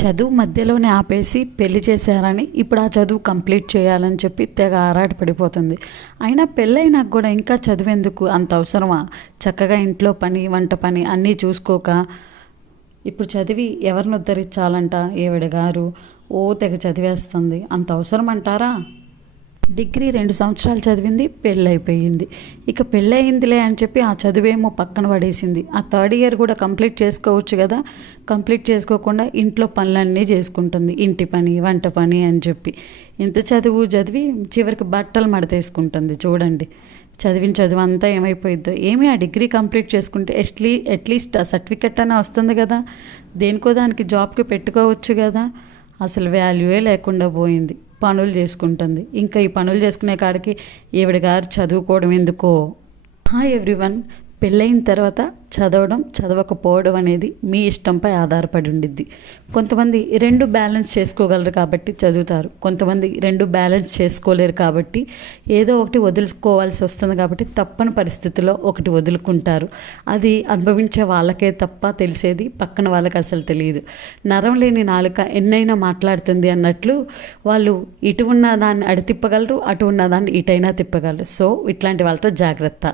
చదువు మధ్యలోనే ఆపేసి పెళ్లి చేశారని ఇప్పుడు ఆ చదువు కంప్లీట్ చేయాలని చెప్పి తెగ ఆరాటపడిపోతుంది. అయినా పెళ్ళైనాక కూడా ఇంకా చదువెందుకు, అంత అవసరమా? చక్కగా ఇంట్లో పని, వంట పని అన్నీ చూసుకోక ఇప్పుడు చదివి ఎవరిని ఉద్ధరించాలంట ఈవిడ గారు. తెగ చదివేస్తుంది. అంత అవసరం అంటారా? డిగ్రీ 2 సంవత్సరాలు చదివింది, పెళ్ళైపోయింది. ఇక పెళ్ళయిందిలే అని చెప్పి ఆ చదువేమో పక్కన పడేసింది. ఆ 3rd ఇయర్ కూడా కంప్లీట్ చేసుకోవచ్చు కదా. కంప్లీట్ చేసుకోకుండా ఇంట్లో పనులన్నీ చేసుకుంటుంది. ఇంటి పని, వంట పని అని చెప్పి ఇంత చదువు చదివి చివరికి బట్టలు మడతేసుకుంటుంది. చూడండి, చదివిన చదువు అంతా ఏమైపోయిద్దో. ఆ డిగ్రీ కంప్లీట్ చేసుకుంటే అట్లీస్ట్ ఆ సర్టిఫికెట్ అన్నా వస్తుంది కదా. దేనికో దానికి జాబ్కి పెట్టుకోవచ్చు కదా. అసలు వాల్యూయే లేకుండా పోయింది. పనులు చేసుకుంటుంది. ఇంకా ఈ పనులు చేసుకునే కాడికి ఈవిడ గారు చదువుకోవడం ఎందుకో. Hi everyone. పెళ్ళైన తర్వాత చదవడం చదవకపోవడం అనేది మీ ఇష్టంపై ఆధారపడి ఉండిద్ది. కొంతమంది 2 బ్యాలెన్స్ చేసుకోగలరు కాబట్టి చదువుతారు. కొంతమంది 2 బ్యాలెన్స్ చేసుకోలేరు కాబట్టి ఏదో ఒకటి వదులుకోవాల్సి వస్తుంది కాబట్టి తప్పని పరిస్థితుల్లో ఒకటి వదులుకుంటారు. అది అనుభవించే వాళ్ళకే తప్ప తెలిసేది పక్కన వాళ్ళకి అసలు తెలియదు. నరం లేని నాలుక ఎన్నైనా మాట్లాడుతుంది అన్నట్లు వాళ్ళు ఇటు ఉన్న దాన్ని అటు తిప్పగలరు, అటు ఉన్న దాన్ని ఇటైనా తిప్పగలరు. సో ఇట్లాంటి వాళ్ళతో జాగ్రత్త.